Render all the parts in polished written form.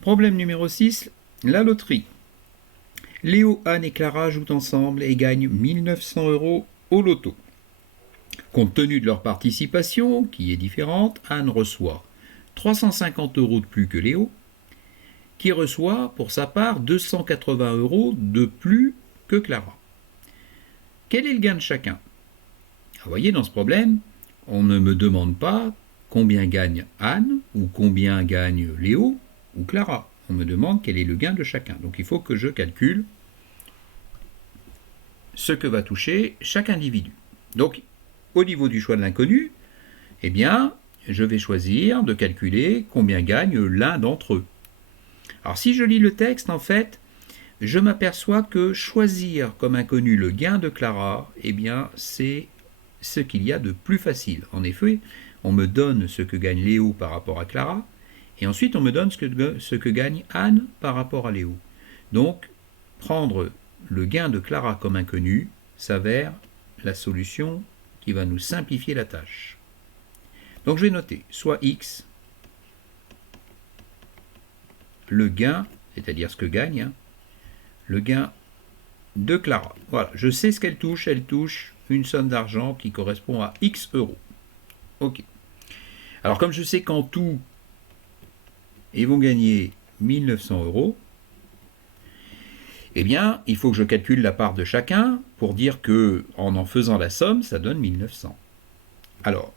Problème numéro 6, la loterie. Léo, Anne et Clara jouent ensemble et gagnent 1900 € au loto. Compte tenu de leur participation, qui est différente, Anne reçoit 350 € de plus que Léo, qui reçoit pour sa part 280 € de plus que Clara. Quel est le gain de chacun? Vous voyez, dans ce problème, on ne me demande pas combien gagne Anne ou combien gagne Léo ou Clara. On me demande quel est le gain de chacun. Donc il faut que je calcule ce que va toucher chaque individu. Donc au niveau du choix de l'inconnu, eh bien, je vais choisir de calculer combien gagne l'un d'entre eux. Alors si je lis le texte, en fait, je m'aperçois que choisir comme inconnu le gain de Clara, eh bien, c'est ce qu'il y a de plus facile. En effet, on me donne ce que gagne Léo par rapport à Clara, et ensuite on me donne ce que gagne Anne par rapport à Léo. Donc, prendre le gain de Clara comme inconnu s'avère la solution qui va nous simplifier la tâche. Donc je vais noter soit X, le gain, c'est-à-dire ce que gagne, le gain de Clara. Voilà, je sais ce qu'elle touche une somme d'argent qui correspond à X euros. Ok. Alors comme je sais qu'en tout, ils vont gagner 1900 €, eh bien, il faut que je calcule la part de chacun pour dire que, en faisant la somme, ça donne 1900. Alors,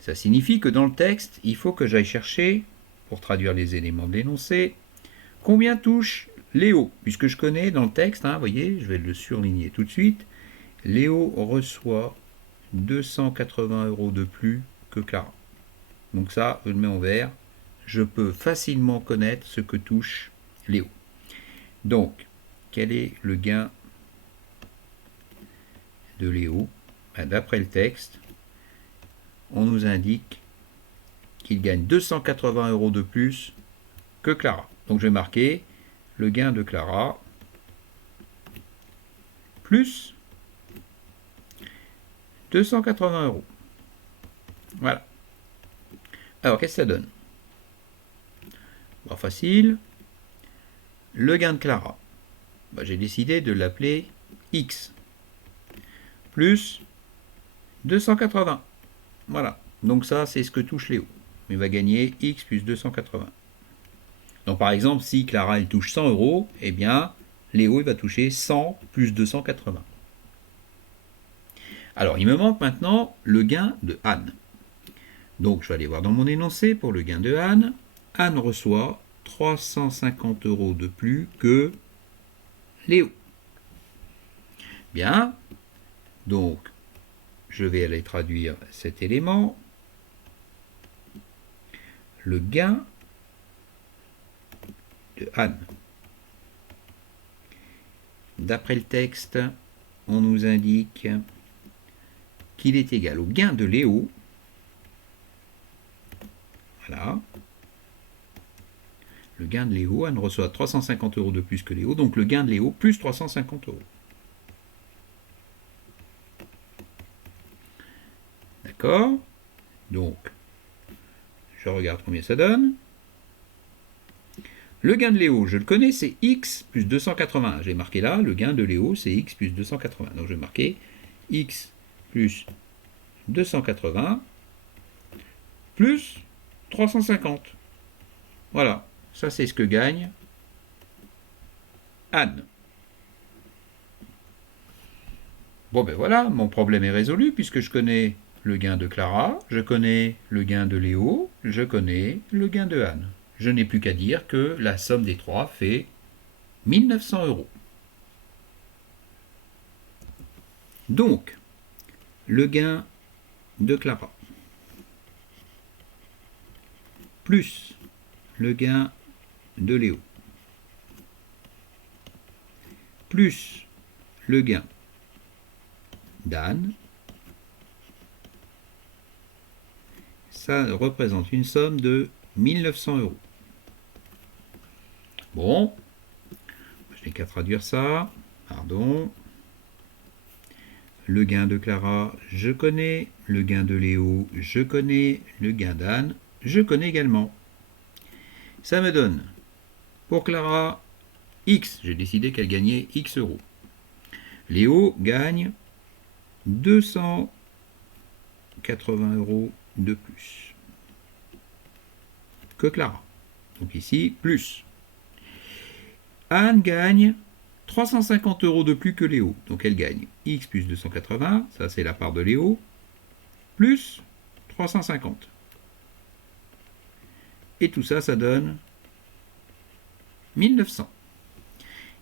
ça signifie que dans le texte, il faut que j'aille chercher, pour traduire les éléments de l'énoncé, combien touche Léo, puisque je connais dans le texte, vous voyez, je vais le surligner tout de suite, Léo reçoit 280 € de plus que Clara. Donc ça, je le mets en vert, je peux facilement connaître ce que touche Léo. Donc, quel est le gain de Léo? D'après le texte, on nous indique qu'il gagne 280 € de plus que Clara. Donc je vais marquer le gain de Clara plus 280 €. Voilà. Alors qu'est-ce que ça donne? Bon, facile. Le gain de Clara, j'ai décidé de l'appeler X plus 280. Voilà. Donc ça, c'est ce que touche Léo. Il va gagner X plus 280. Donc par exemple, si Clara elle touche 100 €, eh bien Léo il va toucher 100 plus 280. Alors il me manque maintenant le gain de Anne. Donc je vais aller voir dans mon énoncé pour le gain de Anne. Anne reçoit 350 € de plus que Léo. Bien, donc je vais aller traduire cet élément. Le gain de Anne. D'après le texte, on nous indique qu'il est égal au gain de Léo. Voilà. Le gain de Léo, Anne reçoit 350 € de plus que Léo, donc le gain de Léo plus 350 €. D'accord? Donc, je regarde combien ça donne. Le gain de Léo, je le connais, c'est X plus 280. J'ai marqué là, le gain de Léo, c'est X plus 280. Donc je vais marquer X plus 280 plus 350. Voilà, ça c'est ce que gagne Anne. Bon ben voilà, mon problème est résolu puisque je connais le gain de Clara, je connais le gain de Léo, je connais le gain de Anne. Je n'ai plus qu'à dire que la somme des trois fait 1900 €. Donc, le gain de Clara plus le gain de Léo plus le gain d'Anne, ça représente une somme de 1900 €. Bon, je n'ai qu'à traduire ça. Pardon. Le gain de Clara, je connais. Le gain de Léo, je connais. Le gain d'Anne, je connais également. Ça me donne Pour Clara, X. J'ai décidé qu'elle gagnait X euros. Léo gagne 280 euros de plus que Clara. Donc ici, plus. Anne gagne 350 euros de plus que Léo. Donc elle gagne X plus 280, ça c'est la part de Léo, plus 350. Et tout ça, ça donne 1900.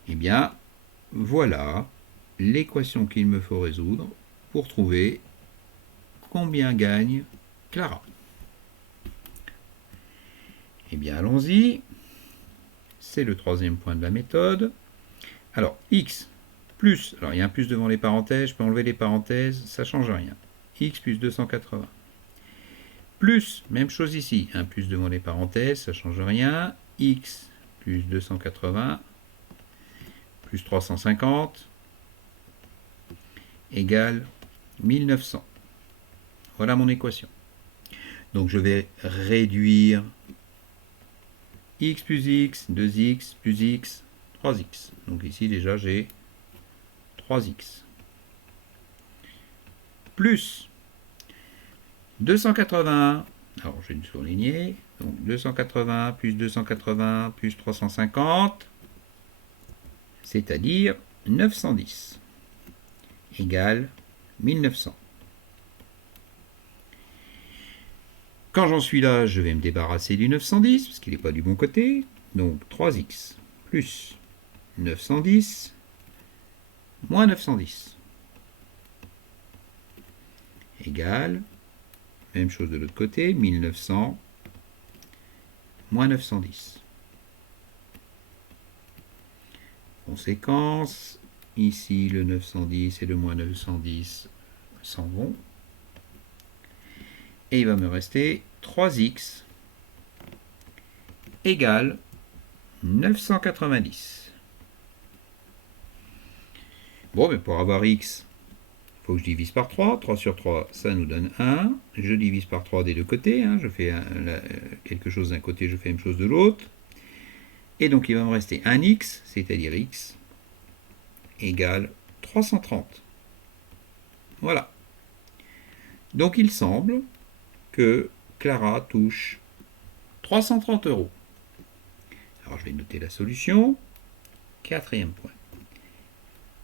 Eh bien, voilà l'équation qu'il me faut résoudre pour trouver combien gagne Clara. Eh bien, allons-y. C'est le troisième point de la méthode. Alors, x plus, alors il y a un plus devant les parenthèses, je peux enlever les parenthèses, ça ne change rien. X plus 280. Plus, même chose ici, un plus devant les parenthèses, ça ne change rien. X plus 280 plus 350 égale 1900. Voilà mon équation. Donc je vais réduire x plus x, 2x plus x, 3x. Donc ici déjà j'ai 3x. Plus 281, alors je vais le surligner, donc 280 plus 280 plus 350, c'est-à-dire 910, égale 1900. Quand j'en suis là, je vais me débarrasser du 910, parce qu'il n'est pas du bon côté. Donc 3x plus 910 moins 910 égale, même chose de l'autre côté, 1900 moins 910. Conséquence, ici le 910 et le moins 910 s'en vont. Et il va me rester 3x égale 990. Bon, mais pour avoir x, il faut que je divise par 3. 3 sur 3, ça nous donne 1. Je divise par 3 des deux côtés. Je fais quelque chose d'un côté, je fais la même chose de l'autre. Et donc, il va me rester 1x, c'est-à-dire x, égale 330. Voilà. Donc, il semble que Clara touche 330 euros. Alors je vais noter la solution. Quatrième point.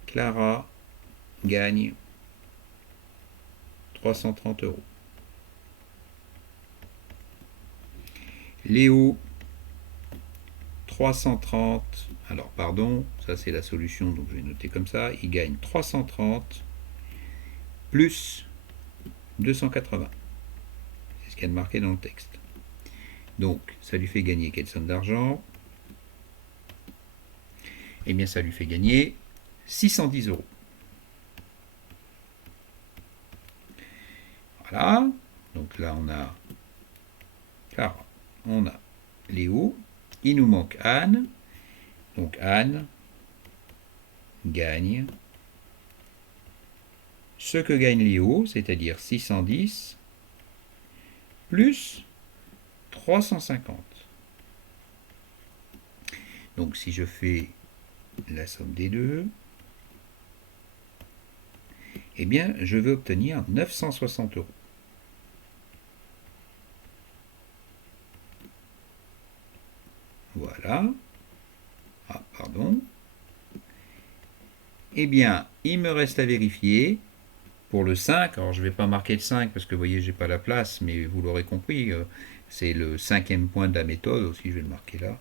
Clara gagne 330 euros. Léo, 330. Alors pardon, ça c'est la solution, donc je vais noter comme ça. Il gagne 330 plus 280. C'est ce qu'il y a de marqué dans le texte. Donc, ça lui fait gagner quelle somme d'argent? Eh bien, ça lui fait gagner 610 euros. Voilà. Donc là, on a Clara, on a Léo. Il nous manque Anne. Donc Anne gagne ce que gagne Léo, c'est-à-dire 610 plus 350. Donc si je fais la somme des deux, eh bien je vais obtenir 960 euros. Voilà. Ah, pardon. Eh bien, il me reste à vérifier pour le 5. Alors, je ne vais pas marquer le 5 parce que vous voyez, je n'ai pas la place, mais vous l'aurez compris, c'est le 5e point de la méthode aussi, je vais le marquer là.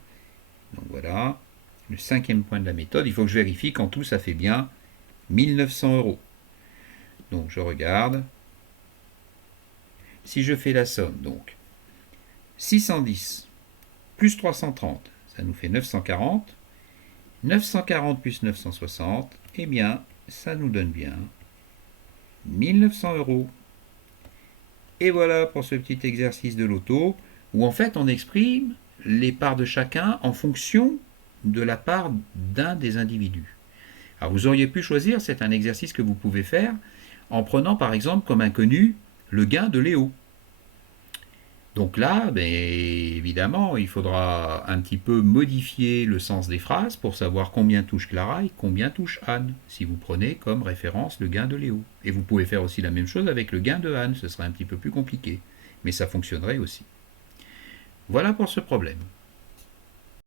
Donc voilà, le 5e point de la méthode. Il faut que je vérifie qu'en tout, ça fait bien 1900 euros. Donc, je regarde. Si je fais la somme, donc 610 plus 330, ça nous fait 940. 940 plus 960, eh bien, ça nous donne bien 1900 euros. Et voilà pour ce petit exercice de loto, où en fait on exprime les parts de chacun en fonction de la part d'un des individus. Alors vous auriez pu choisir, c'est un exercice que vous pouvez faire, en prenant par exemple comme inconnu le gain de Léo. Donc là, ben, évidemment, il faudra un petit peu modifier le sens des phrases pour savoir combien touche Clara et combien touche Anne, si vous prenez comme référence le gain de Léo. Et vous pouvez faire aussi la même chose avec le gain de Anne, ce serait un petit peu plus compliqué, mais ça fonctionnerait aussi. Voilà pour ce problème.